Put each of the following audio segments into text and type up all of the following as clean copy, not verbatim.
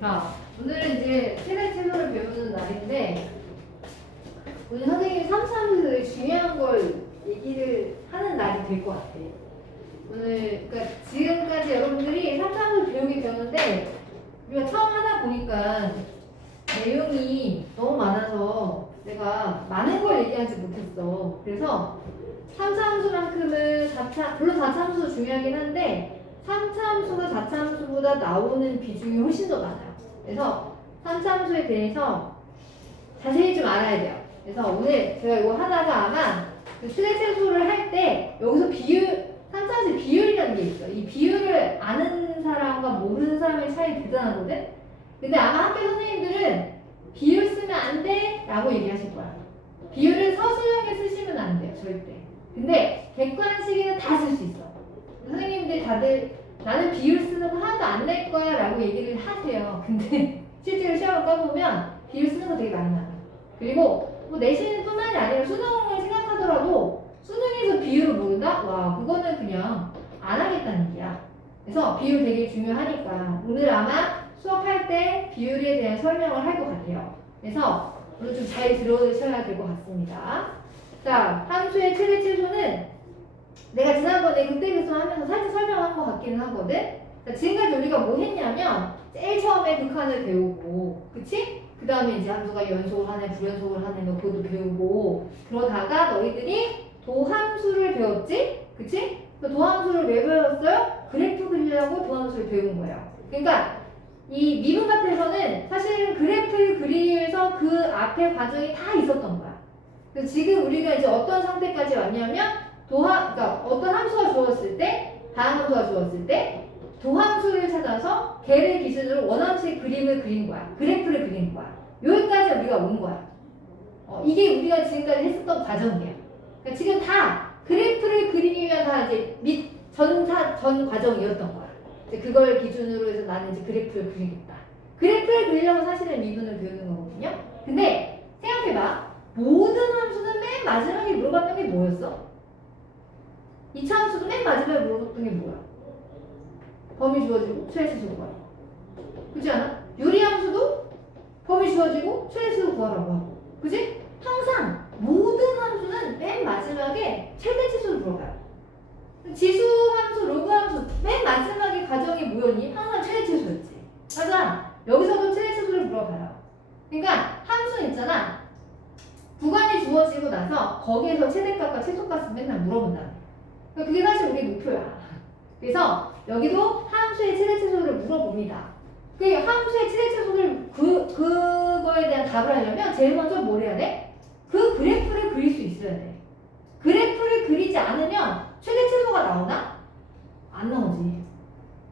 자, 오늘은 이제 최대 최소를 배우는 날인데 오늘 선생님이 3차함수의 중요한 걸 얘기를 하는 날이 될 것 같아. 오늘 그러니까 지금까지 여러분들이 3차함수를 배우긴 배웠는데 우리가 처음 하다 보니까 내용이 너무 많아서 내가 많은 걸 얘기하지 못했어. 그래서 3차함수만큼은 4차, 물론 4차함수도 중요하긴 한데 3차함수가 4차함수보다 나오는 비중이 훨씬 더 많아요. 그래서 3차함수에 대해서 자세히 좀 알아야 돼요. 그래서 오늘 제가 이거 하다가 아마 그 최대체소를 할 때 여기서 비율, 3차함수의 비율이라는 게 있어. 이 비율을 아는 사람과 모르는 사람의 차이 대단하거든? 근데 아마 학교 선생님들은 비율 쓰면 안 돼! 라고 얘기하실 거야. 비율을 서술형에 쓰시면 안 돼요, 절대. 근데 객관식에는 다 쓸 수 있어. 선생님들 다들 나는 비율 쓰는 거 하나도 안 낼 거야 라고 얘기를 하세요. 근데 실제로 시험을 까보면 비율 쓰는 거 되게 많이 나와요. 그리고 뭐 내신 뿐만이 아니라 수능을 생각하더라도 수능에서 비율을 모른다? 와, 그거는 그냥 안 하겠다는 얘기야. 그래서 비율 되게 중요하니까 오늘 아마 수업할 때 비율에 대한 설명을 할 것 같아요. 그래서 오늘 좀 잘 들어주셔야 될 것 같습니다. 자, 함수의 최대 최소는 내가 지난번에 극대극소 하면서 살짝 설명한 것 같기는 하거든? 자, 지금까지 우리가 뭐 했냐면 제일 처음에 극한을 배우고 그치? 그 다음에 이제 함수가 연속을 하네 불연속을 하네 너 그것도 배우고 그러다가 너희들이 도함수를 배웠지? 그치? 그 도함수를 왜 배웠어요? 그래프 그리려고 도함수를 배운 거예요. 그러니까 이 미분 파트에서는 사실은 그래프를 그리기 위해서 그 앞에 과정이 다 있었던 거야. 그래서 지금 우리가 이제 어떤 상태까지 왔냐면 그러니까 어떤 함수가 주어졌을 때, 다음 함수가 주어졌을 때 도함수를 찾아서 걔를 기준으로 원함수의 그림을 그린 거야. 그래프를 그린 거야. 여기까지 우리가 온 거야. 이게 우리가 지금까지 했었던 과정이야. 그러니까 지금 다 그래프를 그리기 위한 다 이제 전 과정이었던 거야. 이제 그걸 기준으로 해서 나는 이제 그래프를 그리겠다. 그래프를 그리려면 사실은 미분을 배우는 거거든요. 근데 생각해봐. 모든 함수는 맨 마지막에 물어봤던 게 뭐였어? 2차 함수도 맨 마지막에 물어봤던 게 뭐야? 범위 주어지고 최대치수 구하라. 그렇지 않아? 유리함수도 범위 주어지고 최대치수 구하라고 하고. 그지? 항상 모든 함수는 맨 마지막에 최대치수를 물어봐요. 지수함수, 로그함수 맨 마지막에 과정이 뭐였니? 항상 최대치수였지. 맞아. 여기서도 최대치수를 물어봐요. 그러니까 함수 있잖아. 구간이 주어지고 나서 거기에서 최대값과 최소값을 맨날 물어본다. 그게 사실 우리 목표야. 그래서 여기도 함수의 최대치수를 물어봅니다. 그 함수의 최대치수를 그거에 대한 답을 하려면 제일 먼저 뭘 해야 돼? 그 그래프를 그릴 수 있어야 돼. 그래프를 그리지 않으면 최대치수가 나오나? 안 나오지.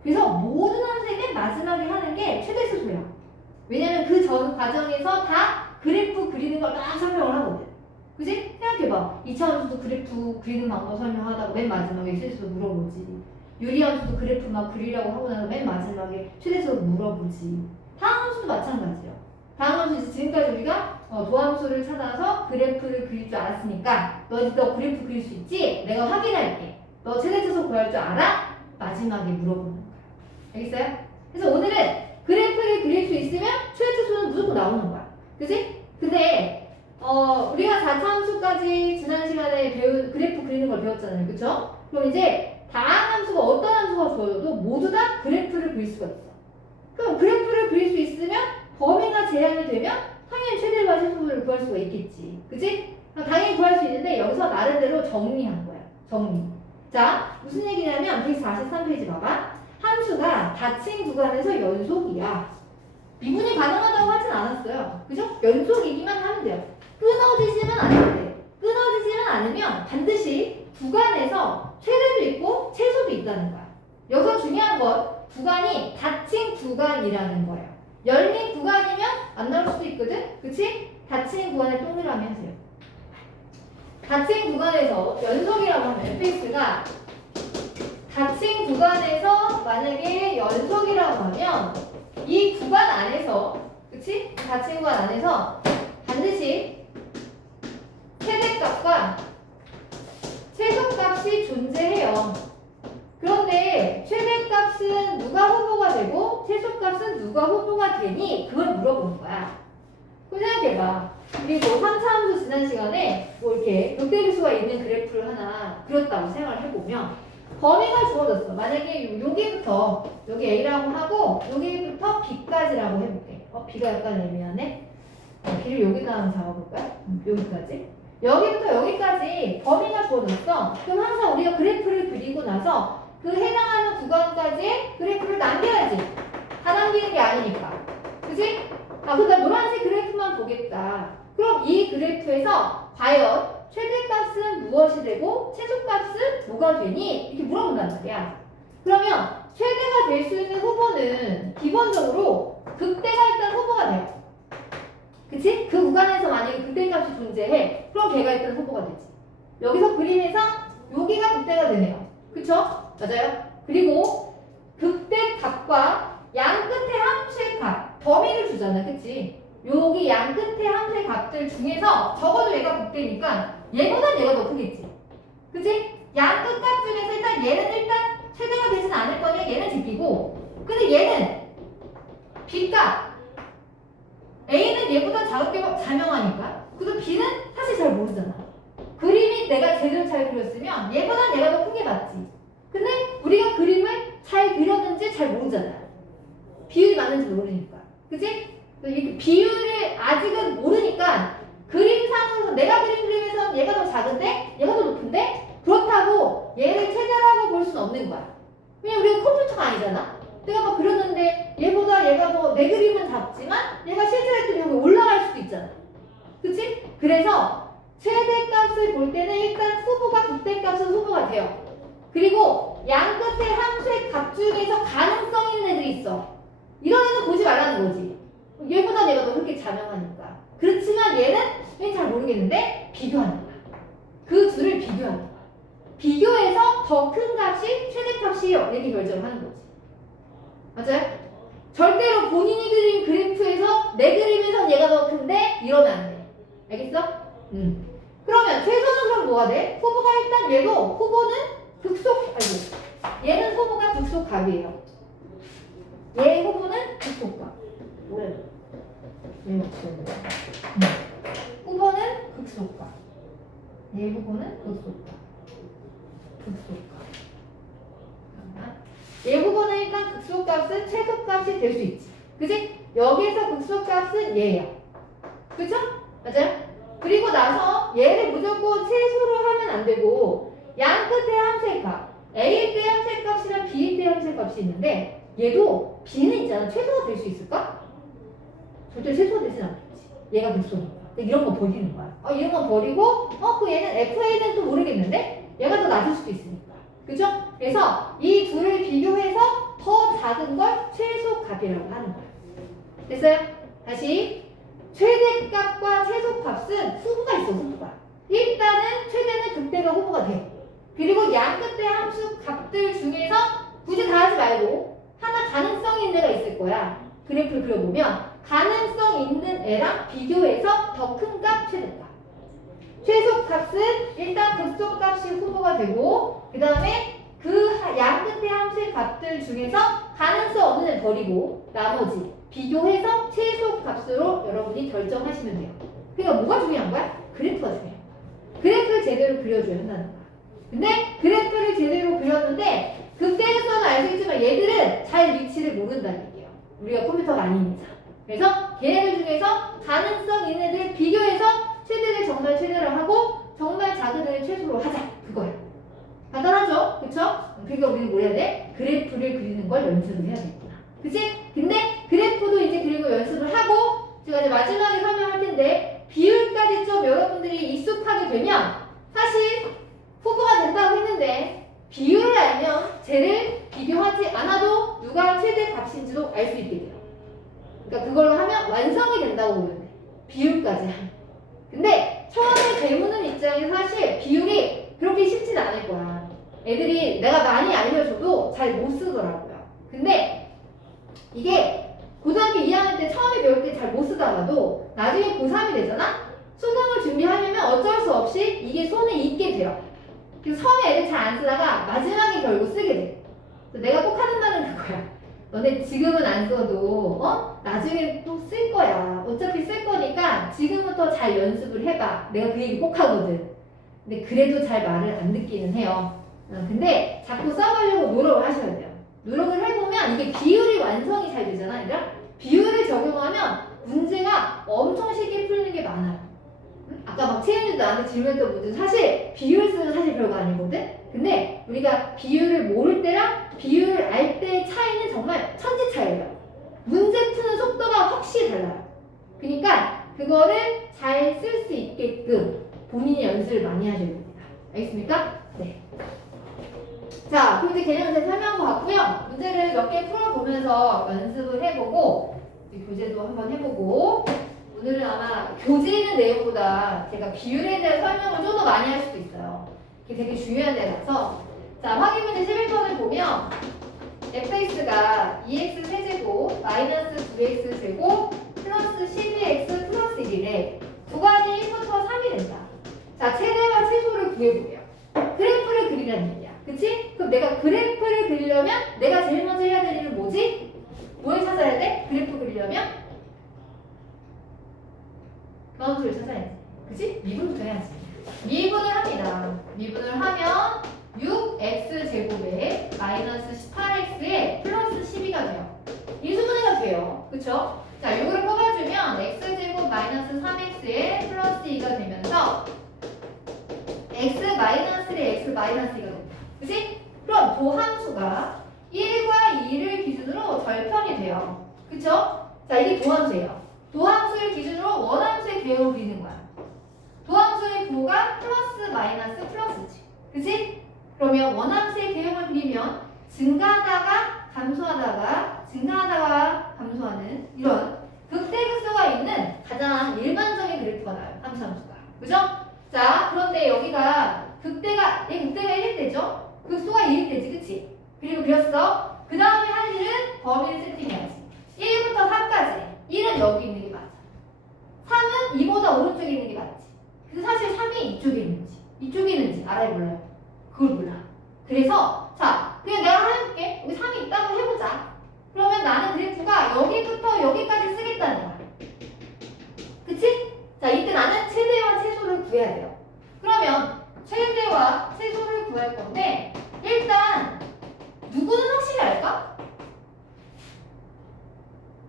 그래서 모든 함수의 맨 마지막에 하는 게 최대치수야. 왜냐면 그 전 과정에서 다 그래프 그리는 걸 막 설명을 하거든. 그지? 생각해봐. 2차 함수도 그래프 그리는 방법 설명하다가 맨 마지막에 최대치수 물어보지. 유리함수도 그래프 막 그리라고 하고 나서 맨 마지막에 최대치수 물어보지. 다음 함수도 마찬가지예요. 다음 함수 이제 지금까지 우리가 도함수를 찾아서 그래프를 그릴 줄 알았으니까 너 그래프 그릴 수 있지? 내가 확인할게. 너 최대치수 구할 줄 알아? 마지막에 물어보는 거야. 알겠어요? 그래서 오늘은 그래프를 그릴 수 있으면 최대치수는 무조건 나오는 거야. 그지? 근데 우리가 4차 함수까지 지난 시간에 그래프 그리는 걸 배웠잖아요. 그쵸? 그럼 이제 다음 함수가 어떤 함수가 주어져도 모두 다 그래프를 그릴 수가 있어. 그럼 그래프를 그릴 수 있으면 범위가 제한이 되면 당연히 최대와 최소를 구할 수가 있겠지. 그치? 당연히 구할 수 있는데 여기서 나름대로 정리한 거야. 정리. 자, 무슨 얘기냐면 143페이지 봐봐. 함수가 닫힌 구간에서 연속이야. 미분이 가능하다고 하진 않았어요. 그죠? 연속이기만 하면 돼요. 끊어지지만 않으면 돼. 끊어지지만 않으면 반드시 구간에서 최대도 있고 최소도 있다는 거야. 여기서 중요한 건 구간이 닫힌 구간이라는 거예요. 열린 구간이면 안 나올 수도 있거든? 그치? 닫힌 구간에 동그라미 하세요. 닫힌 구간에서 연속이라고 하면 fx가 닫힌 구간에서 만약에 연속이라고 하면 이 구간 안에서 그치? 닫힌 구간 안에서 반드시 최대값과 최소값이 존재해요. 그런데 최대값은 누가 후보가 되고 최소값은 누가 후보가 되니? 그걸 물어보는 거야. 그럼 생각해봐. 그리고 3차 함수 지난 시간에 뭐 이렇게 극대비수가 있는 그래프를 하나 그렸다고 생각을 해보면 범위가 주어졌어. 만약에 여기부터 여기 A라고 하고 여기부터 B까지라고 해볼게. B가 약간 애매하네. B를 여기다 한번 잡아볼까요? 여기까지. 여기부터 여기까지 범위가 주어졌어. 그럼 항상 우리가 그래프를 그리고 나서 그 해당하는 구간까지 그래프를 남겨야지. 다 남기는 게 아니니까. 그치? 근데 노란색 그래프만 보겠다. 그럼 이 그래프에서 과연 최대값은 무엇이 되고 최소값은 뭐가 되니? 이렇게 물어본단 말이야. 그러면 최대가 될 수 있는 후보는 기본적으로 극대가 일단 후보가 돼요. 그치? 그 구간에서 만약에 극대값이 존재해. 그럼 걔가 일단 후보가 되지. 여기서 그림에서 여기가 극대가 되네요. 그쵸? 맞아요? 그리고 극대값과 양 끝의 함수의 값 범위를 주잖아. 그치? 여기 양 끝의 함수의 값들 중에서 적어도 얘가 극대니까 얘보단 얘가 더 크겠지. 그치? 양 끝값 중에서 일단 얘는 일단 최대가 되진 않을 거니까 얘는 제끼고, 근데 얘는 B값 A는 얘보다 작게 자명하니까 그래도 B는 사실 잘 모르잖아. 그림이 내가 제대로 잘 그렸으면 얘보다 얘가 더 크게 봤지. 근데 우리가 그림을 잘 그렸는지 잘 모르잖아요. 비율이 맞는지 모르니까. 그치? 이렇게 비율을 아직은 모르니까 그림상으로 내가 그린 그림에서는 얘가 더 작은데 얘가 더 높은데 그렇다고 얘를 최대라고 볼 수는 없는 거야. 왜냐면 우리가 컴퓨터가 아니잖아. 내가 막 그렸는데 얘보다 얘가 더 내 그림은 작지만 얘가 실제로 했더니 여기 올라갈 수도 있잖아. 그치? 그래서 최대값을 볼 때는 일단 후보가 극대값은 후보가 돼요. 그리고 양 끝의 함수의 값 중에서 가능성 있는 애들이 있어. 이런 애는 보지 말라는 거지. 얘보다 얘가 더 그렇게 자명하니까. 그렇지만 얘는 잘 모르겠는데 비교하는 거야. 그 둘을 비교하는 거야. 비교해서 더 큰 값이 최대값이요. 이렇게 결정을 하는 거지. 맞아요? 절대로 본인이 그린 그래프에서 내 그림에선 얘가 더 큰데 이러면 안 돼. 알겠어? 그러면 최소는 그럼 뭐가 돼? 후보가 일단 얘도 후보는 얘는 후보가 극소값이에요. 얘 후보는 극소값. 뭐야? 후보는 극소값. 얘 후보는 극소값. 얘 후보는 일단 극소값은 최소값이 될 수 있지. 그치? 여기서 극소값은 얘야. 그쵸? 맞아요? 그리고 나서 얘를 무조건 최소로 하면 안 되고 양 끝에 함수의 값 A일 때 함수의 값이랑 B일 때 함수의 값이 있는데 얘도 B는 있잖아. 최소가 될 수 있을까? 절대 최소가 되진 않겠지. 얘가 극소니까. 이런 거 버리는 거야. 이런 거 버리고 그 얘는 FA는 또 모르겠는데 얘가 더 낮을 수도 있으니까. 그죠? 그래서 이 둘을 비교해서 더 작은 걸 최소값이라고 하는 거야. 됐어요? 다시 최대값과 최소값은 후보가 있어. 후보가. 일단은 최대는 극대가 후보가 돼. 그리고 양 끝의 함수 값들 중에서 굳이 다 하지 말고 하나 가능성 있는 애가 있을 거야. 그래프를 그려보면 가능성 있는 애랑 비교해서 더 큰 값, 최대값. 최소값은 일단 극소값이 후보가 되고 그 다음에 그 양 끝의 함수의 값들 중에서 가능성 없는 애 버리고 나머지 비교해서 최소값으로 여러분이 결정하시면 돼요. 그러니까 뭐가 중요한 거야? 그래프가 중요한 거야. 그래프를 제대로 그려줘야 한다는 거야. 근데 그래프를 제대로 그렸는데 극대에서는 알 수 있지만 얘들은 잘 위치를 모른다는 얘기예요. 우리가 컴퓨터가 아닌 이상. 그래서 걔네들 중에서 가능성 있는 애들 비교해서 최대를 정말 최대로 하고 정말 작은 애를 최소로 하자. 그거야. 간단하죠? 그쵸? 그러니까 우리는 뭐 해야 돼? 그래프를 그리는 걸 연습을 해야 되겠구나. 그치? 근데 그래프도 이제 그리고 연습을 하고 제가 이제 마지막에 설명할 텐데 비율까지 좀 여러분들이 익숙하게 되면 사실 후보가 된다고 했는데 비율을 알면 쟤를 비교하지 않아도 누가 최대 값인지도 알 수 있게 돼요. 그러니까 그걸로 하면 완성이 된다고 보면 돼. 비율까지 하면. 근데 처음에 배우는 입장에서 사실 비율이 그렇게 쉽진 않을 거야. 애들이 내가 많이 알려줘도 잘 못 쓰더라고요. 근데 이게 고등학교 2학년 때 처음에 배울 때 잘 못 쓰다가도 나중에 고3이 되잖아? 수능을 준비하려면 어쩔 수 없이 이게 손에 익게 돼요. 그래서 처음에 애들 잘 안 쓰다가 마지막에 결국 쓰게 돼. 내가 꼭 하는 말은 그거야. 너네 지금은 안 써도 나중에 또 쓸 거야. 어차피 쓸 거니까 지금부터 잘 연습을 해봐. 내가 그 얘기 꼭 하거든. 근데 그래도 잘 말을 안 듣기는 해요. 근데 자꾸 써보려고 노력을 하셔야 돼요. 노력을 해보면 이게 비율이 완성이 잘 되잖아. 그러니까 비율을 적용하면 문제가 엄청 쉽게 풀리는 게 많아요. 아까 막 채연이도 나한테 질문했던 문제 사실 비율 쓰는 사실 별거 아니거든? 근데 우리가 비율을 모를 때랑 비율을 알 때의 차이는 정말 천지 차이예요. 문제 푸는 속도가 확실히 달라요. 그러니까 그거를 잘 쓸 수 있게끔 본인이 연습을 많이 하셔야 됩니다. 알겠습니까? 네. 자, 그럼 이제 개념을 잘 설명한 것 같고요. 문제를 몇 개 풀어보면서 연습을 해보고 교재도 한번 해보고 오늘은 아마 교재 있는 내용보다 제가 비율에 대한 설명을 좀 더 많이 할 수도 있어요. 이게 되게 중요한 데라서 자, 확인 문제 11번을 보면 fx가 2x 세제곱 마이너스 9x 제곱 플러스 12x 플러스 1이래. 구간이 1부터 3이 된다. 자, 최대와 최소를 구해보게요. 그래프를 그리라는 얘기야. 그치? 그럼 내가 그래프를 그리려면 내가 제일 먼저 해야 될 일은 뭐지? 뭘 찾아야 돼? 그래프 그리려면 변수를 찾아야지. 그치? 미분부터 해야지. 미분을 합니다. 미분을 하면 6x제곱에 마이너스 18x에 플러스 12가 돼요. 인수분해가 돼요. 그쵸? 자, 이거를 뽑아주면 x제곱 마이너스 3x에 플러스 2가 되면서 x 마이너스 1에 x 마이너스 2가 된다. 그치? 그럼 도함수가 1과 2를 기준으로 절편이 돼요. 그쵸? 자, 이게 도함수예요. 도함수를 기준으로 원함수의 개형을 그리는 거야. 도함수의 부호가 플러스 마이너스 플러스지. 그치? 그러면 원함수의 개형을 그리면 증가하다가 감소하다가 증가하다가 감소하는 이런 극대극소가 있는 가장 일반적인 그래프가 나와요. 함수가. 그죠? 자, 그런데 여기가 극대가 1일 때죠? 극소가 2일 때지. 그치? 그리고 그렸어. 그 다음에 할 일은 범위를 세팅해야지. 1부터 3까지. 1은 여기 있는 게 맞아. 3은 2보다 오른쪽에 있는 게 맞지. 근데 사실 3이 이쪽에 있는지 이쪽에 있는지 알아야 몰라요. 그걸 몰라. 그래서 자, 그냥 내가 해볼게. 여기 3이 있다고 해보자. 그러면 나는 그래프가 여기부터 여기까지 쓰겠다는 거야. 그치? 자, 이때 나는 최대와 최소를 구해야 돼요. 그러면 최대와 최소를 구할 건데 일단 누구는 확실히 알까?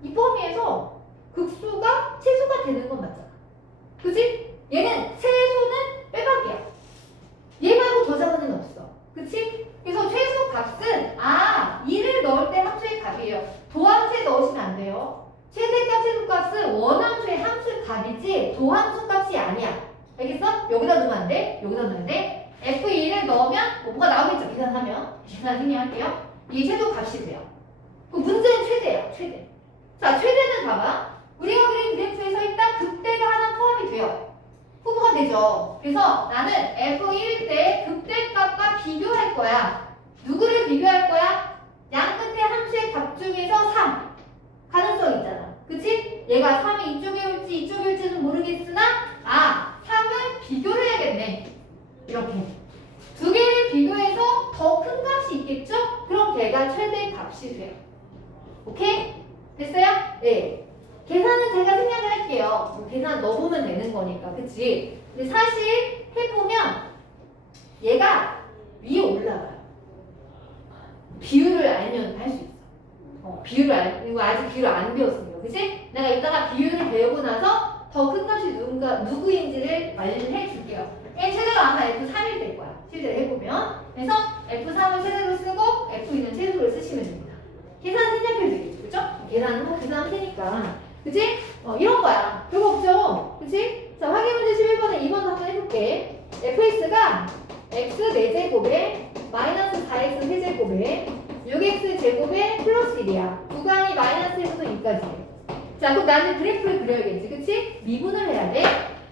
이 범위에서 극수가 최소가 되는 건 맞잖아. 그치? 얘는 최소는 빼박이야. 얘 말고 더 작은 애는 없어. 그치? 그래서 최소 값은 2를 넣을 때 함수의 값이에요. 도함수에 넣으시면 안 돼요. 최대값, 최소값은 원함수의 함수의 값이지 도함수 값이 아니야. 알겠어? 여기다 넣으면 안 돼. 여기다 넣어야 돼. F2를 넣으면 뭐가 나오겠죠? 계산하면. 계산 선생님이 할게요. 이게 최소 값이 돼요. 그 문제는 최대야. 최대. 자, 최대는 봐봐. 우리가 그린 그래프에서 일단 극대가 하나 포함이 돼요. 후보가 되죠. 그래서 나는 F1일 때 극대값과 비교할 거야. 누구를 비교할 거야? 양 끝에 함수의 값 중에서 3. 가능성 있잖아. 그치? 얘가 3이 이쪽에 올지 이쪽에 올지는 모르겠으나 3을 비교를 해야겠네. 이렇게. 두 개를 비교해서 더 큰 값이 있겠죠? 그럼 걔가 최대 값이 돼요. 오케이? 됐어요? 네. 계산은 제가 생략을 할게요. 뭐 계산 넣어보면 되는 거니까. 그치? 근데 사실 해보면 얘가 위에 올라가요. 비율을 알면 할 수 있어. 비율을 이거 아직 비율을 안 배웠어요. 그치? 내가 이따가 비율을 배우고 나서 더 큰 값이 누구인지를 말해 줄게요. 최대가 아마 F3일 될 거야. 실제로 해보면. 그래서 F3을 최대로 쓰고 F2는 최소를 쓰시면 됩니다. 계산 생략해도 되겠죠. 그죠? 계산은 뭐 계산하면 되니까. 그치? 이런 거야. 별거 없죠? 그치? 자, 확인 문제 11번에 2번 한번 해볼게. fx가 x 4제곱에 마이너스 4x 세제곱에 6x 제곱에 플러스 1이야. 구간이 마이너스 1부터 2까지. 자, 그럼 나는 그래프를 그려야겠지. 그치? 미분을 해야 돼.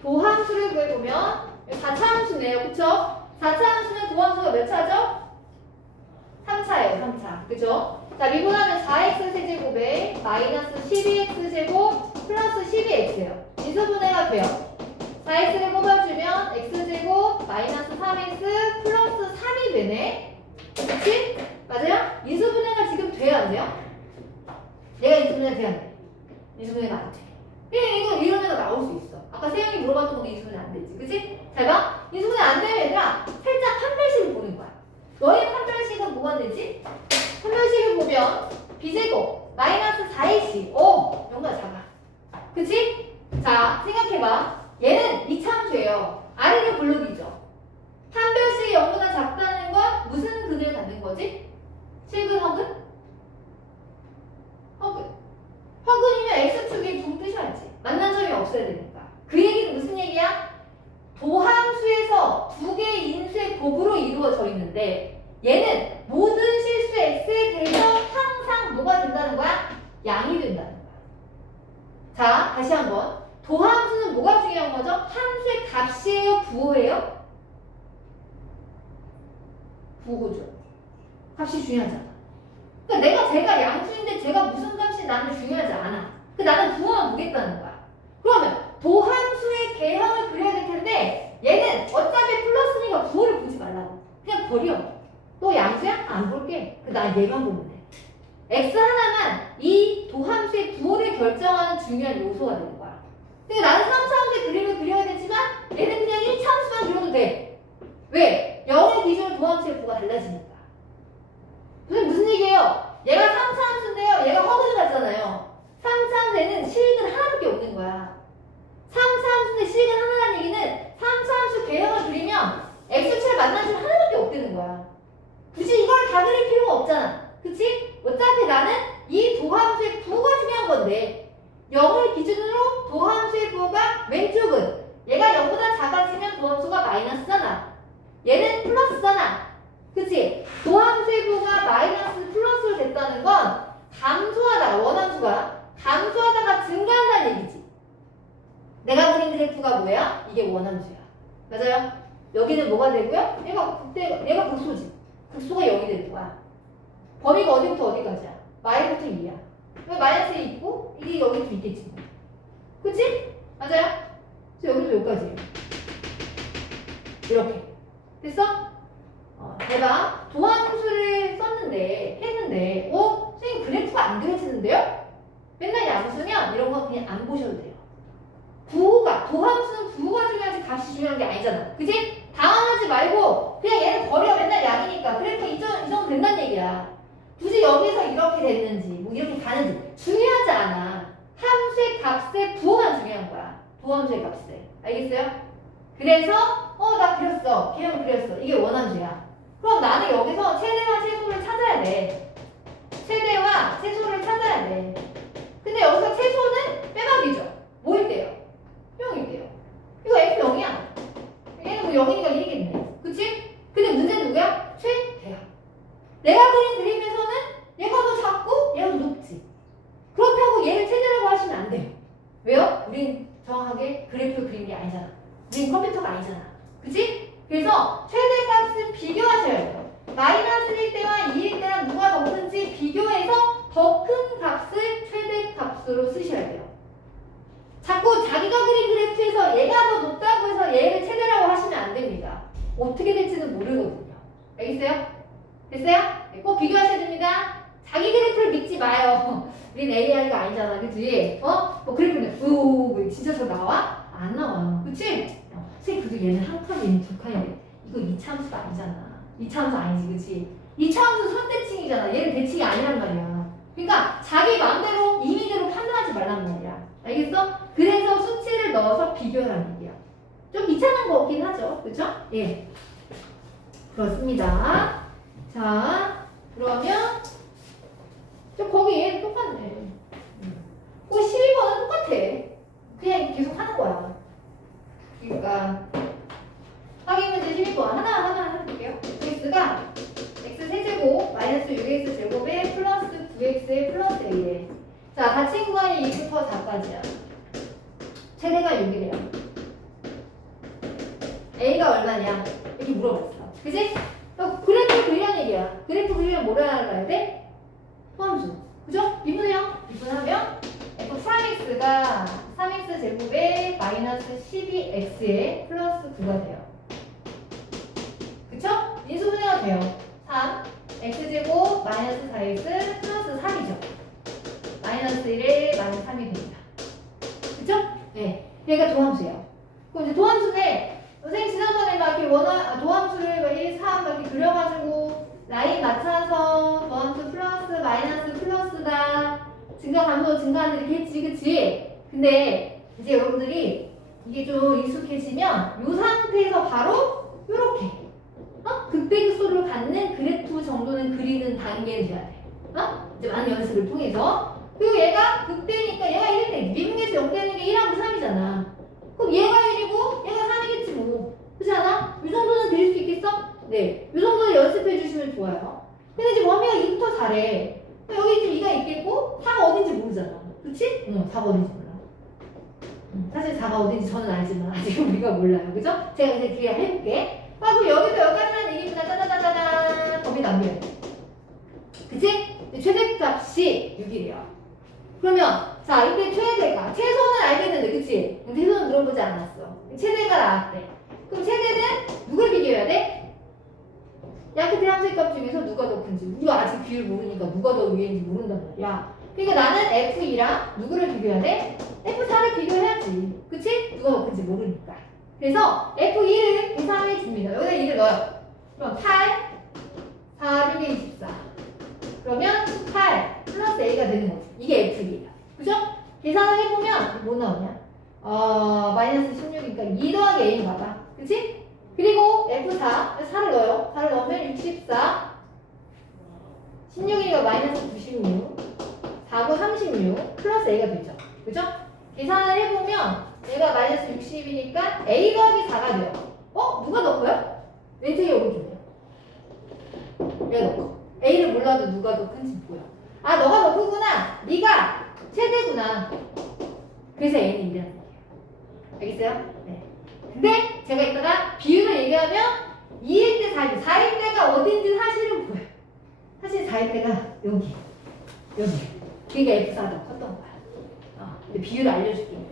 도함수를 구해보면 4차 함수네요. 그쵸? 4차 함수는 도함수가 몇 차죠? 3차예요. 3차. 그쵸? 자, 미분하면 4x 세제곱에 마이너스 12x 제곱 플러스 12x예요. 인수분해가 돼요. 4x를 뽑아주면 x제곱 마이너스 3x 플러스 3이 되네. 그치? 맞아요? 인수분해가 지금 돼야 안 돼요? 인수분해 돼야 돼. 인수분해가 안 돼. 그냥 이거 이런 애가 나올 수 있어. 아까 세영이 물어봤던 것도 인수분해 안 되지. 그치? 잘 봐. 인수분해 안 되면 얘들아 살짝 판별식을 보는 거야. 너의 판별식은 뭐가 되지? 판별식을 보면 b제곱 마이너스 4ac. 오! 영도가 작아. 그치? 자, 생각해봐. 얘는 이차함수예요. 아래를 블록이죠. 판별식이 0보다 작다는 건 무슨 근을 갖는 거지? 실근, 허근? 허근. 허근이면 x축이 붕 뜨셔야지. 만난 점이 없어야 되니까. 그 얘기는 무슨 얘기야? 도함수에서 두 개의 인수의 곱으로 이루어져 있는데 얘는 모든 실수 x에 대해서 항상 뭐가 된다는 거야? 양이 된다는 거야. 자, 다시 한번. 도함수는 뭐가 중요한 거죠? 함수의 값이에요? 부호예요? 부호죠. 값이 중요하잖아. 그러니까 제가 양수인데 제가 무슨 값이 나는 중요하지 않아. 나는 부호만 보겠다는 거야. 그러면 도함수의 개형을 그려야 될 텐데 얘는 어차피 플러스니까 부호를 보지 말라고. 그냥 버려. 또 양수야? 안 볼게. 나 얘만 보면 돼. x 하나만 이 도함수의 부호를 결정하는 중요한 요소가 되는 거야. 그러니까 나는 3차함수의 그림을 그려야 되지만 얘는 그냥 1차함수만 그려도 돼. 왜? 0의 기준으로 도함수의 부호가 달라지니까. 무슨 얘기예요? 얘가 3차함수인데요. 얘가 허근을 갖잖아요. 3차함수에는 실근 하나밖에 없는 거야. 3차함수인데 실근 하나라는 얘기는 3차함수 개형을 그리면 x축을 만난 줄 하나밖에 없다는 거야. 굳이 이걸 다 그릴 필요가 없잖아. 그치? 어차피 나는 이 도함수의 부호가 중요한 건데 0을 기준으로 도함수의 부호가 왼쪽은 얘가 0보다 작아지면 도함수가 마이너스잖아. 얘는 플러스잖아. 그치? 도함수의 부호가 마이너스 플러스로 됐다는 건 감소하다가 원함수가 감소하다가 증가한다는 얘기지. 내가 그린 그래프가 뭐야? 이게 원함수야. 맞아요? 여기는 뭐가 되고요? 얘가 극소지. 극소가 0이 되는 거야. 범위가 어디부터 어디까지야? 마이부터 2야. 왜 마이너스 2 있고 이게 여기도 있겠지. 그치? 맞아요? 그래서 여기도 여기까지예요. 이렇게. 됐어? 제가 도함수를 했는데 선생님 그래프가 안 그려지는데요? 맨날 양수면 이런 거 그냥 안 보셔도 돼요. 도함수는 부호가 중요하지 값이 중요한 게 아니잖아. 그치? 당황하지 말고 그냥 얘는 버려. 맨날 양이니까 그래프 이 정도 된다는 얘기야. 굳이 여기서 이렇게 됐는지 뭐 이렇게 가는지 중요하지 않아. 함수의 값의 부호만 중요한 거야. 도함수의 값에. 알겠어요? 그래서 나 그렸어. 개형 그렸어. 이게 원함수야. 그럼 나는 여기서 최대와 최소를 찾아야 돼. 최대와 최소를 찾아야 돼. 근데 여기서 최소는 빼박이죠. 뭐일 때요? 0일 때요. 이거 f 0이야. 얘는 뭐 0이니까 1이겠네. 그치? 근데 문제는 누구야? 최대야. 내가 그린 그림에서는 얘가 더 작고 얘가 더 높지. 그렇다고 얘를 최대라고 하시면 안 돼요. 왜요? 우린 정확하게 그래프 그린 게 아니잖아. 우린 컴퓨터가 아니잖아. 그치? 그래서 최대값을 비교하셔야 돼요. 마이너스 1일 때와 2일 때랑 누가 더 큰지 비교해서 더 큰 값을 최대값으로 쓰셔야 돼요. 자꾸 자기가 그린 그래프에서 얘가 더 높다고 해서 얘를 최대라고 하시면 안 됩니다. 어떻게 될지는 모르거든요. 알겠어요? 됐어요? 네, 꼭 비교하셔야 됩니다. 자기 그래프를 믿지 마요. 우린 AI가 아니잖아. 그치? 뭐 그래프는 진짜 저 나와? 안 나와요. 그치? 선생님 그래도 얘는 한 칸, 얘는 두 칸인데 이거 2차 함수가 아니잖아. 2차 함수 아니지. 그치? 2차 함수 선대칭이잖아. 얘는 대칭이 아니란 말이야. 그러니까 자기 마음대로 임의대로 판단하지 말란 말이야. 알겠어? 그래서 수치를 넣어서 비교하라는 얘기야. 좀 귀찮은 거 없긴 하죠. 그쵸? 예. 그렇습니다. 자, 그러면 거기 얘 똑같네. 그 12번은 똑같아. 그냥 계속 하는 거야. 그러니까 확인 문제 12번 하나 해볼게요. x가 x 세제곱 마이너스 6x 제곱에 플러스 9x에 플러스 a에 자, 닫힌 구간이 2부터 4까지야. 최대가 6이래요. a가 얼마냐? 이렇게 물어봤어. 그치? 그래프 그리란 얘기야. 그래프 그리면 뭐라 알아야 돼? 포함수. 그죠? 2분의 0. 2분하면 f'(x가 3x 제곱에 마이너스 12x에 플러스 9가 돼요. 그쵸? 인수분해가 돼요. 3 x제곱 마이너스 4x 플러스 3이죠. 마이너스 마이너스 1에 마이너스 3이 됩니다. 그쵸? 네. 얘가 도함수예요. 그럼 이제 도함수인데, 선생님 지난번에 막 이렇게 도함수를 막 1, 3 이렇게 그려가지고, 라인 맞춰서 도함수 플러스, 마이너스 플러스다. 증가함수 증가한다 이렇게 했지, 그치? 근데 이제 여러분들이 이게 좀 익숙해지면 이 상태에서 바로 요렇게 극대극소를 갖는 그래프 정도는 그리는 단계는 돼야 돼. 이제 많은 연습을 통해서. 그리고 얘가 극대니까 얘가 1인데 미분에서 0되는 게 1하고 3이잖아. 그럼 얘가 1이고 얘가 3이겠지 뭐. 그렇지 않아? 이 정도는 그릴 수 있겠어? 네. 이 정도는 연습해 주시면 좋아요. 근데 지금 범위가 2부터 4래. 여기 지금 2가 있겠고 4가 어딘지 모르잖아. 그치? 응, 4가 어딘지 몰라. 사실 4가 어딘지 저는 알지만 아직 우리가 몰라요. 그죠? 제가 이제 뒤에 해볼게. 하고 여기서 여기까지만 얘기입니다. 짜자자자잔. 범위 남겨야 돼. 그치? 최대값이 6이래요. 그러면 자 이때 최대가 최소는 알겠는데 그치? 최소는 물어보지 않았어. 최대가 나왔대. 그럼 최대는 누굴 비교해야 돼? 양끝의 함수값 중에서 누가 더 큰지. 우리가 아직 비율 모르니까 누가 더 위인지 모른단 말이야. 그러니까 나는 F2랑 누구를 비교해야 돼? F4를 비교해야지. 그치? 누가 더 큰지 모르니까. 그래서 F2를 계산해 줍니다. 여기다 2를 넣어요. 그럼 8, 4, 6에 24. 그러면 18 플러스 A가 되는 거지. 이게 F2예요. 그죠? 계산을 해보면 뭐 나오냐? 마이너스 16이니까 2 더하기 A는 봐봐. 그치? 그리고 F4, 4를 넣어요. 4를 넣으면 64, 16이니까 마이너스 96, 4고 36 플러스 A가 되죠. 그죠? 계산을 해보면 얘가 마이너스 60이니까 A 더하기 4가 돼요. 누가 더 커요? 왼쪽에 오른쪽이요. 얘가 더 커. A를 몰라도 누가 더 큰지 보여. 아, 너가 더 크구나. 네가 최대구나. 그래서 A는 2라는 얘기예요. 알겠어요? 네. 근데 제가 이따가 비율을 얘기하면 2일 때 4일 때 4일 때가 어딘지 사실은 보여요. 사실 4일 때가 여기. 그러니까 F4가 더 컸던 거야. 근데 비율을 알려줄게.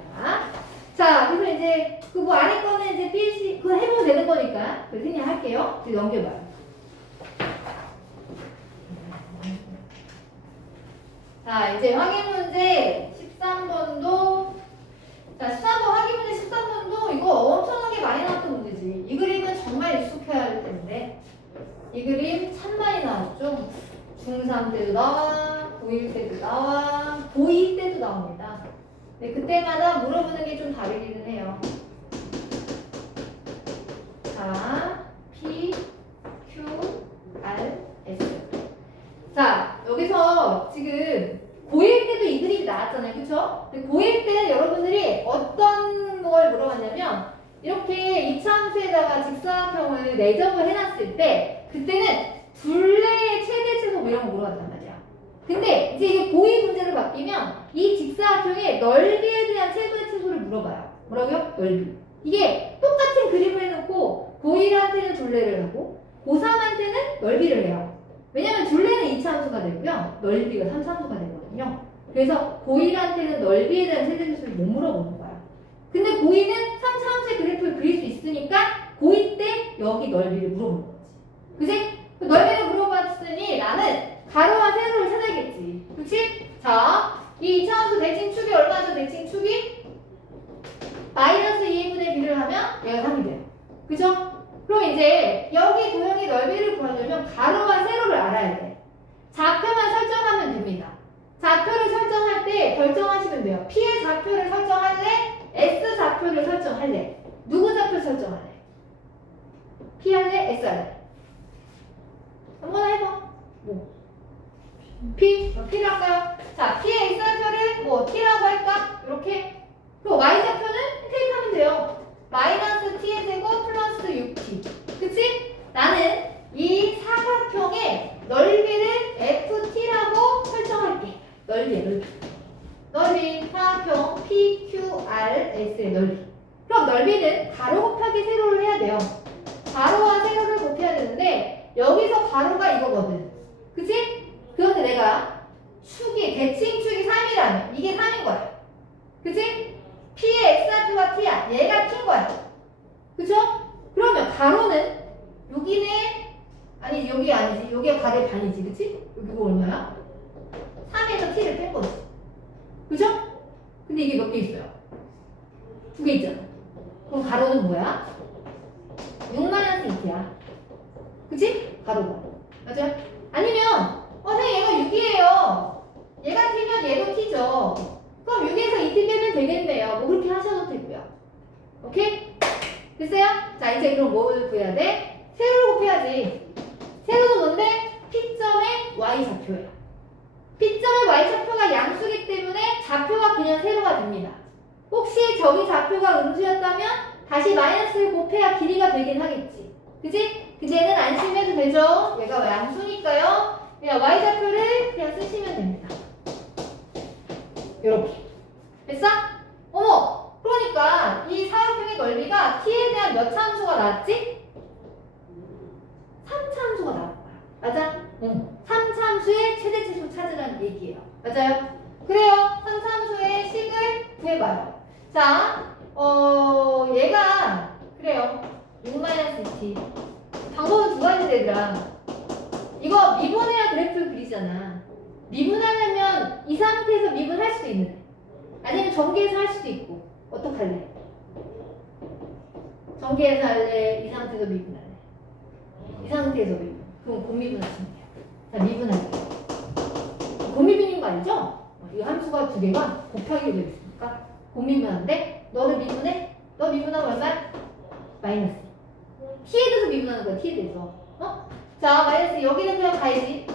자, 그래서 이제 그 뭐 안에 거는 이제 PLC 그거 해보면 되는 거니까 그냥 할게요. 이제 넘겨봐요. 자, 이제 확인 문제 13번도 자, 13번 확인 문제 13번도 이거 엄청나게 많이 나왔던 문제지. 이 그림은 정말 익숙해야 할 텐데 이 그림 참 많이 나왔죠. 중3 때도 나와, 고1 때도 나와, 고2 때도 나옵니다. 네, 그때마다 물어보는 게 좀 다르기는 해요. 자, P, Q, R, S. 자, 여기서 지금 고1 때도 이 그림이 나왔잖아요. 그쵸? 고1 때 여러분들이 어떤 걸 물어봤냐면 이렇게 이차함수에다가 직사각형을 내접을 해놨을 때 그때는 둘레의 최대 최소 이런 거 물어봤단 말이야. 근데 이제 이게 고2 문제로 바뀌면 이 직사각형의 넓이에 대한 최소의 최소를 물어봐요. 뭐라고요? 넓이. 이게 똑같은 그림을 해놓고 고1한테는 둘레를 하고 고3한테는 넓이를 해요. 왜냐면 둘레는 2차 함수가 되고요. 넓이가 3차 함수가 되거든요. 그래서 고1한테는 넓이에 대한 최대 최소를 못 물어보는 거야. 근데 고2는 3차 함수의 그래프를 그릴 수 있으니까 고2 때 여기 넓이를 물어보는 거지. 그치? 그 넓이를 물어봤으니 나는 가로와 세로를 찾아야겠지. 그치? 자, 이 2차 함수 대칭축이 얼마죠? 대칭축이? 마이너스 2분의 b를 하면 얘가 3이 돼요. 그죠? 그럼 이제 여기 도형의 넓이를 구하려면 가로와 세로를 알아야 돼. 좌표만 설정하면 됩니다. 좌표를 설정할 때 결정하시면 돼요. P의 좌표를 설정할래? S 좌표를 설정할래? 누구 좌표 설정할래? P 할래? S 할래? 한번 해봐. 뭐? P? P를 할까요? 자, P의 X 좌표를 뭐 T라고 할까? 이렇게. 그리고 Y 좌표는 테이프하면 돼요. 마이너스 T의 제곱 플러스 6T. 그치? 나는 이 사각형의 넓이를 FT라고 설정할게. 넓이. 사각형 PQRS의 넓이. 그럼 넓이는 가로 곱하기 세로를 해야 돼요. 가로와 세로를 곱해야 되는데 여기서 가로가 이거거든. 그치? 그런데 내가 대칭축이 3이라면 이게 3인 거야. 그치? P의 X좌표가 T야. 얘가 T인 거야. 그쵸? 그러면 가로는 여기네. 아니 여기 아니지. 여기가 가로의 반이지. 그치? 여기가 얼마야? 3에서 T를 뺀 거지. 그죠? 근데 이게 몇 개 있어요? 2개 있잖아. 그럼 가로는 뭐야? 6-2t야. 그치? 가로가. 맞아요? 아니면 선생님 얘가 6이에요. 얘가 t면 얘도 t죠. 그럼 6에서 2t 빼면 되겠네요. 뭐 그렇게 하셔도 되고요. 오케이? 됐어요? 자 이제 그럼 뭘 구해야 돼? 세로를 곱해야지. 세로는 뭔데? P점의 y좌표예요. P점의 y좌표가 양수기 때문에 좌표가 그냥 세로가 됩니다. 혹시 저기 좌표가 음수였다면 다시 마이너스를 곱해야 길이가 되긴 하겠지. 그지? 그제는 안심해도 되죠? 얘가 양수니까요. 그냥 y좌표를 그냥 쓰시면 됩니다. 이렇게. 됐어? 어머! 그러니까 이 사각형의 넓이가 t에 대한 몇 참수가 나왔지? 3참수가 나온 거야. 맞아? 응. 3참수의 최대치수 찾으라는 얘기예요. 맞아요? 그래요. 3참수의 식을 구해봐요. 자, 얘가 그래요. 6-2t. 방법은 두 가지 되더라. 이거 미분해야 그래프를 그리잖아. 미분하려면 이 상태에서 미분할 수도 있는데 아니면 전개해서 할 수도 있고 어떡할래? 전개해서 할래? 이 상태에서 미분할래? 이 상태에서 미분. 그럼 곱미분하시면 돼요. 자, 미분할게요. 곱미분인 거 알죠? 이 함수가 두 개가 곱하기로 되어 있으니까 곱미분하는데 너를 미분해? 너 미분하면 얼마야? 마이너스. t에 대해서 미분하는 거야. t에 대해서. 자, 마이너스 여기는 그냥 가야지.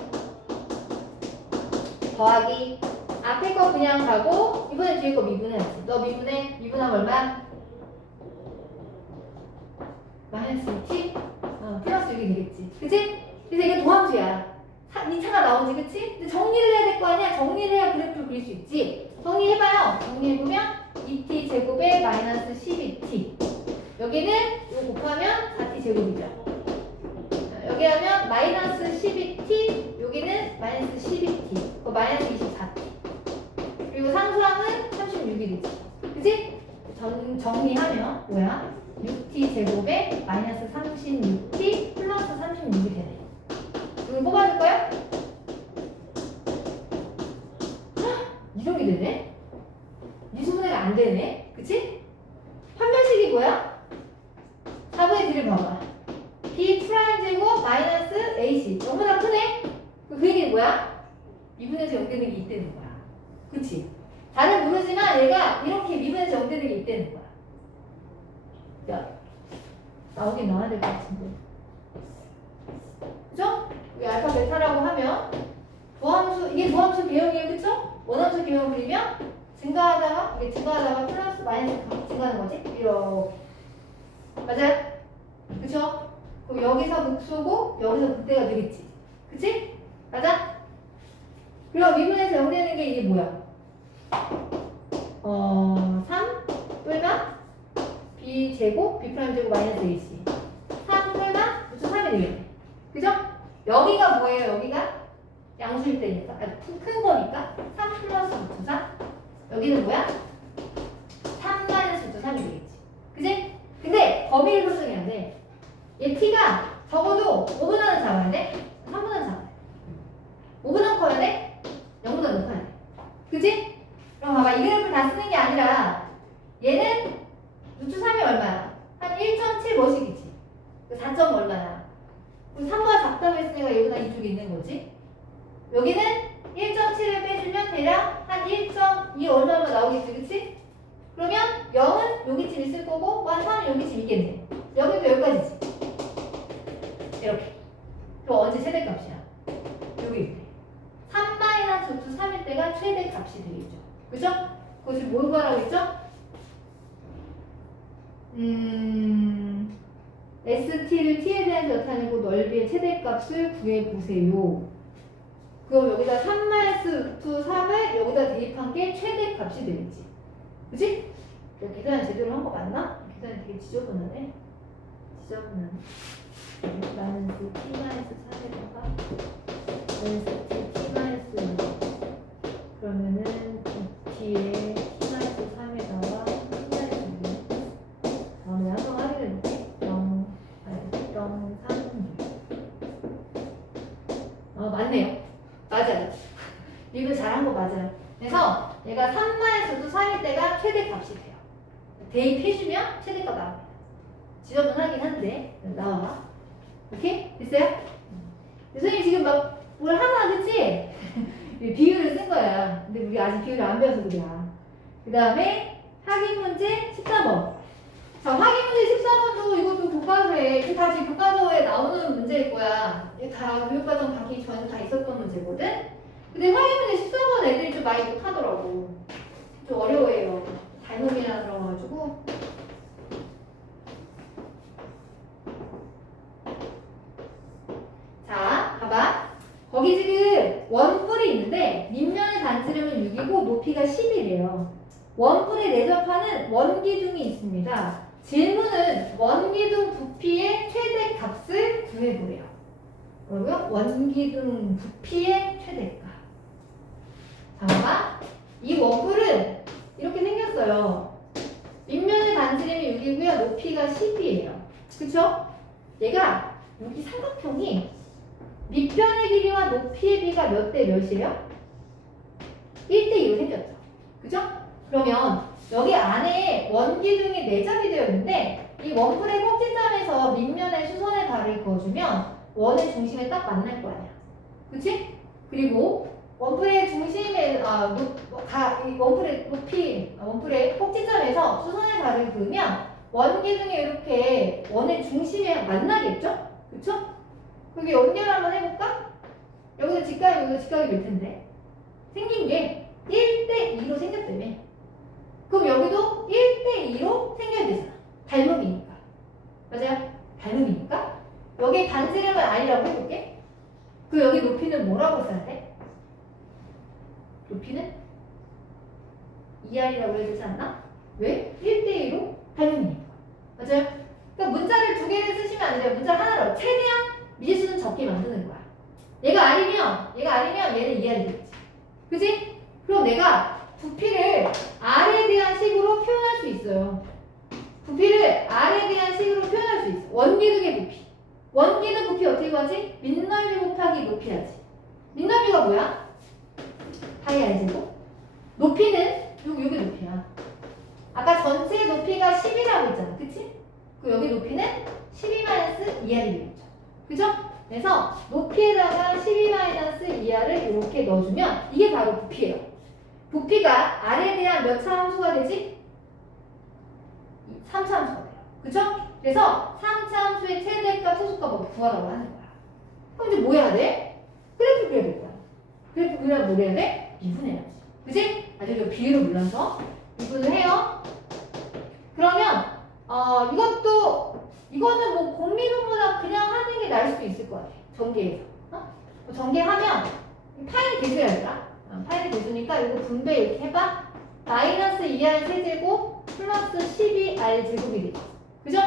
더하기. 앞에 거 그냥 가고 이번에 뒤에 거 미분해야지. 너 미분해? 미분하면 얼마야? 마이너스 2t? 플러스 6이 되겠지. 그치? 그래서 이게 도함수야. 2차가 나오지, 그치? 근데 정리를 해야 될 거 아니야? 정리를 해야 그래프를 그릴 수 있지. 정리해봐요. 정리해보면 2t 제곱에 마이너스 12t. 여기는 이거 곱하면 4t 제곱이죠. 여기 하면 마이너스 12t, 여기는 마이너스 12t. 그 마이너스 24t. 그리고 상수항은 36이 되지. 그치? 정리하면 뭐야? 6t 제곱에 마이너스 36t 플러스 36이 되네. 이거 뽑아줄까요? 이동이 되네? 미수분해가 안 되네? 그치? 판별식이 뭐야? 4분의 D를 봐봐. B 프라임 제곱 마이너스 AC. 너무나 크네? 그 얘기는 뭐야? 미분해서 0되는 게 있다는 거야. 그치? 잘은 모르지만 얘가 이렇게 미분해서 0되는 게 있다는 거야. 야, 나오긴 나와야 될 것 같은데. 그죠? 여기 알파 베타라고 하면 도함수, 이게 도함수 개형이에요. 그쵸? 원함수 개형 그리면 증가하다가 이게 증가하다가 플러스 마이너스 증가하는 거지? 이렇게. 맞아요? 그쵸? 그럼 여기서 극소고 여기서 극대가 되겠지. 그치? 맞아? 그럼 미분에서 0 되는 게 이게 뭐야? 3 뿔마 B 제곱 B 프라임 제곱 마이너스 AC 3 뿔마 무슨 3이 되겠네. 그죠? 여기가 뭐예요? 여기가 양수일 때니까 큰 거니까 3 플러스 루트 3 여기는 뭐야? 3 마이너스 루트 3이 되겠지. 그지? 근데 범위를 설정해야 돼. 얘 t가 적어도 5분안은 잡아야 돼? 3분안은 잡아야 돼? 5분안 커야 돼? 0분안 높아야 돼. 그치? 그럼 봐봐. 이 그래프를 다 쓰는 게 아니라 얘는 루트 3이 얼마야? 한 1.7 뭐씩이지? 4점 얼마야? 3보다 작다고 했으니까 여기다 이쪽에 있는 거지? 여기는 1.7을 빼주면 대략 한 1.2 얼마만 나오겠지? 그치? 그러면 0은 여기쯤 있을 거고 3은 여기쯤 있겠네. 여기도 여기까지지. 이렇게. 그럼 언제 최대값이야? 여기 있네. 3 마이너스 루트 3일 때가 최대값이 되겠죠. 그죠? 그거 지금 뭘 구하라고 했죠? ST를 T에 대한 나타내고 넓이의 최대값을 구해보세요. 그럼 여기다 3 마이너스 루트 3을 여기다 대입한 게 최대값이 되겠지. 그치? 계산 제대로 한 거 맞나? 계산이 되게 지저분하네. 지저분하네. 마이너스 T 마이너스 3에다가 마이너스 T 마이너스 6 그러면은 T에 T 마이너스 3에다가 T 마이너스 6 다음에 한번 확인해 볼게. 0, 3, 6 맞네요. 맞아요. 이거 잘한 거 맞아요. 그래서 그래서 얘가 3마에서도 3일 때가 최대값이 돼요. 대입해주면 최대값 나옵니다. 지저분하긴 한데 나와. 오케이? 됐어요? 선생님 지금 막 뭘 하나 그치? 비율을 쓴 거야. 근데 우리 아직 비율을 안 배워서 그래야. 그 다음에 확인 문제 14번. 자, 확인 문제 14번도 이것도 교과서에, 이게 다 지금 교과서에 나오는 문제일 거야. 이게 다 교육과정 바뀌기 전에 다 있었던 문제거든? 근데 확인 문제 14번 애들이 좀 많이 못하더라고. 좀 어려워해요. 닮음이나 들어가지고. 자, 봐봐. 거기 지금 원뿔이 있는데 밑면의 반지름은 6이고 높이가 10이래요. 원뿔에 내접하는 원기둥이 있습니다. 질문은 원기둥 부피의 최대값을 구해보래요. 뭐라고요? 원기둥 부피의 최대값. 자, 봐봐. 이 원뿔은 이렇게 생겼어요. 밑면의 반지름이 6이고요. 높이가 10이에요. 그쵸? 얘가 여기 삼각형이 밑변의 길이와 높이의 비가 몇 대 몇이에요? 1대2로 생겼죠. 그죠? 그러면 여기 안에 원기둥이 내접이 되어 있는데 이 원뿔의 꼭지점에서 밑면에 수선의 발을 그어주면 원의 중심에 딱 만날 거 아니야. 그치? 그리고 원뿔의 중심에 이 원뿔의 높이 원뿔의 꼭지점에서 수선의 발을 그으면 원기둥이 이렇게 원의 중심에 만나겠죠? 그쵸? 그게 연결 한번 해볼까? 여기서 직각이 여기서 직각이 몇 텐데? 생긴 게 1대2로 생겼다며. 그럼 여기도 1대2로 생겨야 되잖아. 닮음이니까. 맞아요? 닮음이니까. 여기 반지름은 I라고 해볼게. 그 여기 높이는 뭐라고 써야 돼? 높이는 2R이라고 해야 되지 않나? 왜? 1대2로 닮음이니까. 맞아요? 그러니까 문자를 두 개를 쓰시면 안 돼요. 문자 하나로. 최대한 미지수는 적게 만드는 거야. 얘가 R이면 얘는 2R이 되겠지. 그치? 그럼 내가 부피를 R에 대한 식으로 표현할 수 있어요. 부피를 R에 대한 식으로 표현할 수 있어. 원기둥의 부피. 원기둥 부피 어떻게 구하지? 밑넓이 곱하기 높이 하지. 밑넓이가 뭐야? 파이 R제곱. 높이는 여기 높이야. 아까 전체 높이가 10이라고 했잖아. 그치? 그 여기 높이는 12-2R이 되겠죠. 그죠? 그래서 높이에다가 12-2R을 이렇게 넣어주면 이게 바로 부피예요. 부피가 R에 대한 몇 차 함수가 되지? 3차 함수가 돼요. 그죠? 그래서 3차 함수의 최대값, 최소값을 구하라고 하는 거야. 그럼 이제 뭐 해야 돼? 그래프 그려야 될 거야. 그래프 그려야 뭐 해야 돼? 미분해야지. 그지? 아주 비율을 몰라서 미분을 해요. 그러면 이거는 뭐 공미분보다 그냥 하는 게 나을 수도 있을 것 같아. 전개해서. 전개하면 파이 계수해야 되더라. 파이 계수니까 이거 분배 이렇게 해봐. -2R 세제곱 플러스 12R 제곱이 되죠. 그죠?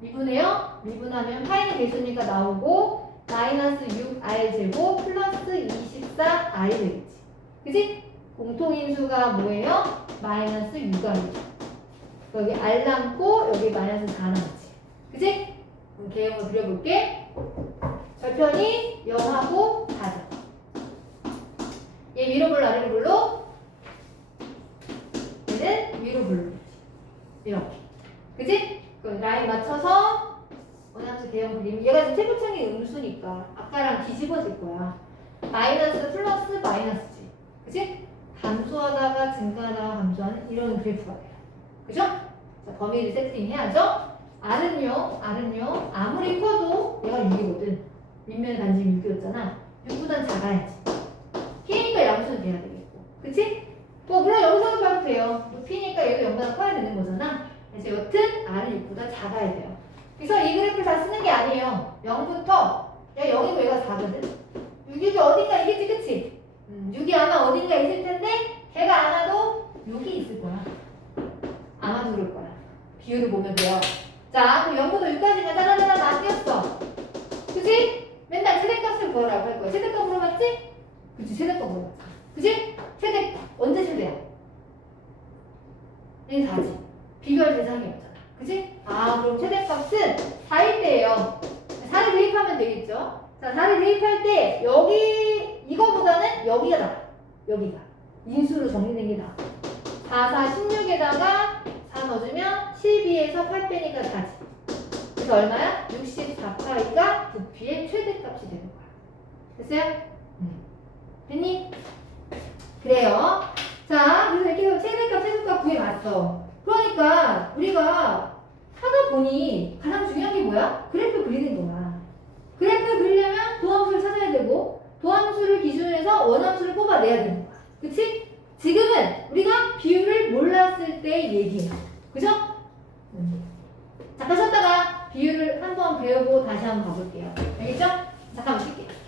미분해요. 미분하면 파이는 계수니까 나오고 -6R 제곱 플러스 24R이 되겠지. 그지? 공통인수가 뭐예요? -6R이죠. 여기 R 남고 여기 -4 남지. 그치? 그럼 개형을 그려볼게. 절편이 0하고 4죠. 얘 위로 불러 아래로 불러? 얘는 위로 불러. 이렇게. 그치? 그럼 라인 맞춰서 원함수 개형 그리면 얘가 지금 세부창의 음수니까 아까랑 뒤집어질 거야. 마이너스 플러스 마이너스지. 그치? 감소하다가 증가하다가 감소하는 이런 그래프가 돼요. 그죠? 자, 범위를 세팅해야죠. R은요, 아무리 커도 얘가 6이거든. 밑면 반지름 6이었잖아. 6보단 작아야지. P니까 양수는 돼야 되겠고. 그치? 뭐, 물론 여기서도 봐도 돼요. P니까 얘도 0보다 커야 되는 거잖아. 그래서 여튼 R은 6보다 작아야 돼요. 그래서 이 그래프를 다 쓰는 게 아니에요. 0부터, 얘가 0이고 얘가 4거든. 6이 어딘가 있겠지, 그치? 6이 아마 어딘가 있을 텐데, 걔가 안 와도 6이 있을 거야. 아마도 그럴 거야. 비율을 보면 돼요. 자, 그럼 0부터 6까지가 따라따라 나뉘었어. 그치? 맨날 최대값을 구하라고 할 거야. 최대값 물어봤지? 그치, 최대값 물어봤지. 그치? 최대, 언제 최대야? 얘는 4지. 비교할 대상이 없잖아. 그치? 그럼 최대값은 4일 때예요. 4를 대입하면 되겠죠? 자, 4를 대입할 때, 이거보다는 여기가 나아. 여기가. 인수로 정리된 게 나와. 4, 4, 16에다가 4 넣어주면 12에서 8 빼니까 4지. 그래서 얼마야? 64파이가 부피의 최대값이 되는 거야. 됐어요? 됐니? 그래요. 자, 그래서 이렇게 해서 최대값, 최소값 구해봤어. 그러니까 우리가 하다 보니 가장 중요한 게 뭐야? 그래프 그리는 거야. 그래프 그리려면 도함수를 찾아야 되고 도함수를 기준으로 해서 원함수를 뽑아내야 되는 거야. 그치? 지금은 우리가 비율을 몰랐을 때 얘기야. 그죠? 잠깐 쉬었다가 비율을 한번 배우고 다시 한번 가볼게요. 알겠죠? 잠깐만 쉴게요.